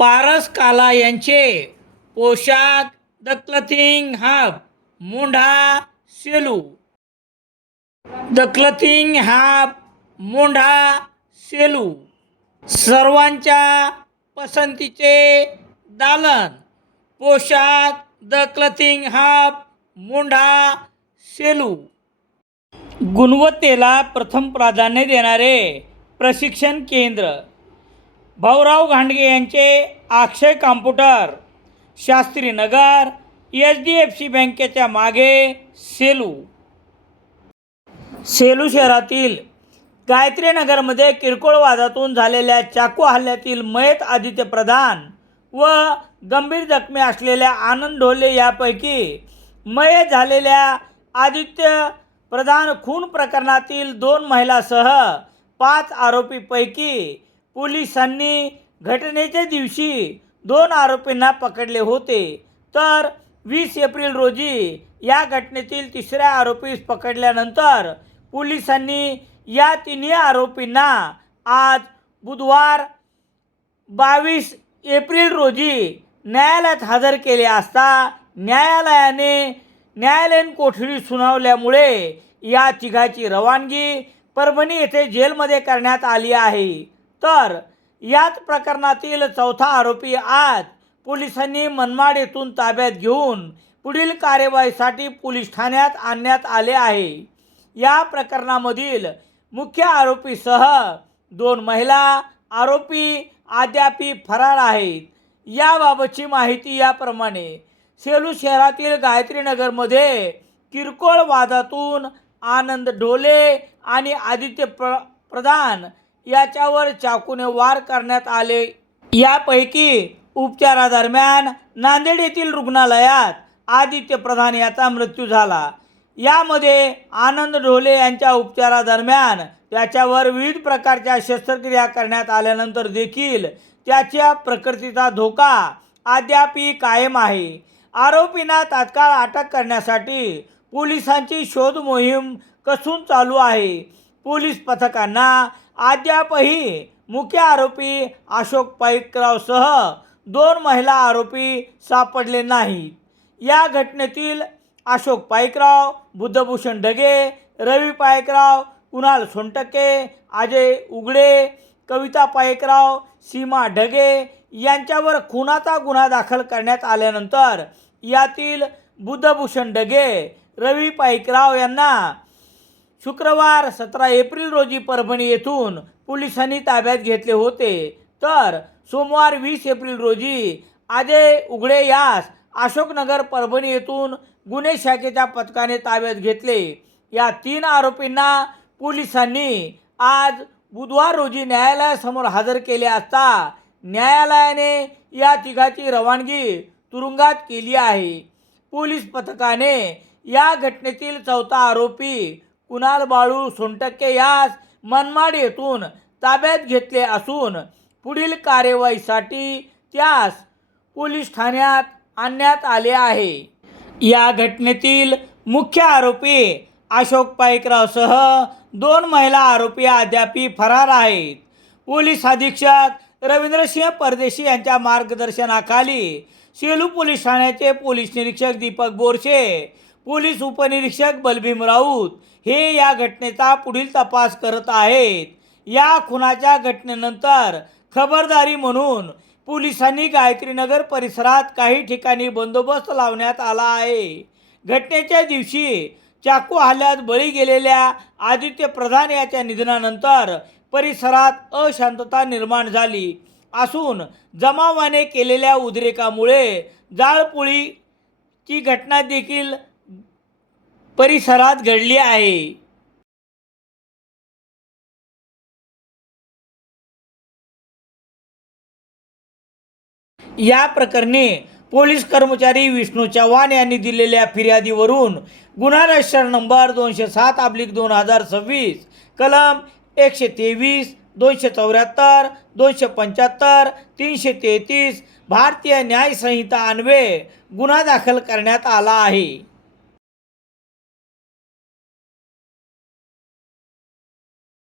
पारस काला यांचे पोशाख the clothing hub Mondha Selu. The clothing hub Mondha Selu सर्वांच्या पसंतीचे दालन. पोशाख the clothing hub Mondha Selu. गुणवत्तेला प्रथम प्राधान्य देणारे प्रशिक्षण केंद्र. भाऊराव घांडगे यांचे अक्षय कॉम्प्युटर, शास्त्रीनगर, HDFC बँकेच्या मागे, सेलू. सेलू शहरातील गायत्रीनगरमध्ये किरकोळ वादातून झालेल्या चाकू हल्ल्यातील मयत आदित्य प्रधान व गंभीर जखमी असलेल्या आनंद ढोले यापैकी मयत झालेल्या आदित्य प्रधान खून प्रकरणातील 2 महिलासह 5 आरोपींपैकी पोलिसांनी घटनेच्या दिवशी 2 आरोपींना पकडले होते, तर 20 एप्रिल रोजी या घटनेतील 3ऱ्या आरोपीस पकडल्यानंतर पोलिसांनी या 3 आरोपींना आज बुधवार 22 एप्रिल रोजी न्यायालयात हजर केले असता न्यायालयाने न्यायालयीन कोठडी सुनावल्यामुळे या तिघाची रवानगी परभणी येथे जेलमध्ये करण्यात आली आहे. तर याच प्रकरणातील 4था आरोपी आज पोलिसांनी मनमाड येथून ताब्यात घेऊन पुढील कार्यवाहीसाठी पोलीस ठाण्यात आणण्यात आले आहे. या प्रकरणामधील मुख्य आरोपीसह 2 महिला आरोपी अद्याप फरार आहेत. याबाबतची माहिती याप्रमाणे. सेलू शहरातील गायत्रीनगरमध्ये किरकोळ वादातून आनंद ढोले आणि आदित्य प्रधान याच्यावर चाकूने वार करण्यात आले. यापैकी उपचारादरम्यान नांदेड येथील रुग्णालयात आदित्य प्रधान याचा मृत्यू झाला. यामध्ये आनंद ढोले यांच्या उपचारादरम्यान त्याच्यावर विविध प्रकारच्या शस्त्रक्रिया करण्यात आल्यानंतर देखील त्याच्या प्रकृतीचा धोका अद्याप कायम आहे. आरोपींना तात्काळ अटक करण्यासाठी पोलिसांची शोध मोहीम कसून चालू आहे. पोलीस पथकांना अद्यापही मुख्य आरोपी अशोक पाईकरावसह 2 महिला आरोपी सापडले नाहीत. या घटनेतील अशोक पाईकराव, बुद्धभूषण ढगे, रवी पाईकराव, कुणाल सोनटके, अजय उघडे, कविता पाईकराव, सीमा ढगे यांच्यावर खुनाचा गुन्हा दाखल करण्यात आल्यानंतर यातील बुद्धभूषण ढगे, रवी पाईकराव यांना शुक्रवार 17 एप्रिल रोजी परभणी येथून पोलिसांनी ताब्यात घेतले होते, तर सोमवार 20 एप्रिल रोजी अजय उघडे यास अशोकनगर परभणी येथून गुन्हे शाखेच्या पथकाने ताब्यात घेतले. या 3 आरोपींना पोलिसांनी आज बुधवार रोजी न्यायालयासमोर हजर केले असता न्यायालयाने या तिघाची रवानगी तुरुंगात केली आहे. पोलीस पथकाने या घटनेतील 4था आरोपी कुणाल बाळू सोनटके यास मनमाड येथून ताब्यात घेतले असून पुढील कार्यवाहीसाठी त्यास पोलीस ठाण्यात आणण्यात आले आहे. या घटनेतील मुख्य आरोपी अशोक पाईकरावसह 2 महिला आरोपी अद्याप फरार आहेत. पोलीस अधीक्षक रवींद्रसिंह परदेशी यांच्या मार्गदर्शनाखाली सेलू पोलीस ठाण्याचे पोलीस निरीक्षक दीपक बोरशे, पोलीस उपनिरीक्षक बलभीम राऊत हे या घटनेचा पुढील तपास करत आहेत. या खुनाच्या घटनेनंतर खबरदारी म्हणून पोलिसांनी गायत्रीनगर परिसरात काही ठिकाणी बंदोबस्त लावण्यात आला आहे. घटनेच्या दिवशी चाकू हल्ल्यात बळी गेलेल्या आदित्य प्रधान याच्या निधनानंतर परिसरात अशांतता निर्माण झाली असून जमावाने केलेल्या उद्रेकामुळे जाळपोळीची घटना देखील परिसरात घडली आहे. या प्रकरणी पोलीस कर्मचारी विष्णू चव्हाण यांनी दिलेल्या फिर्यादीवरून गुन्हा रजिस्टर नंबर 207/2026 कलम 123, 274, 275, 333 भारतीय न्याय संहिता अन्वये गुन्हा दाखल करण्यात आला आहे.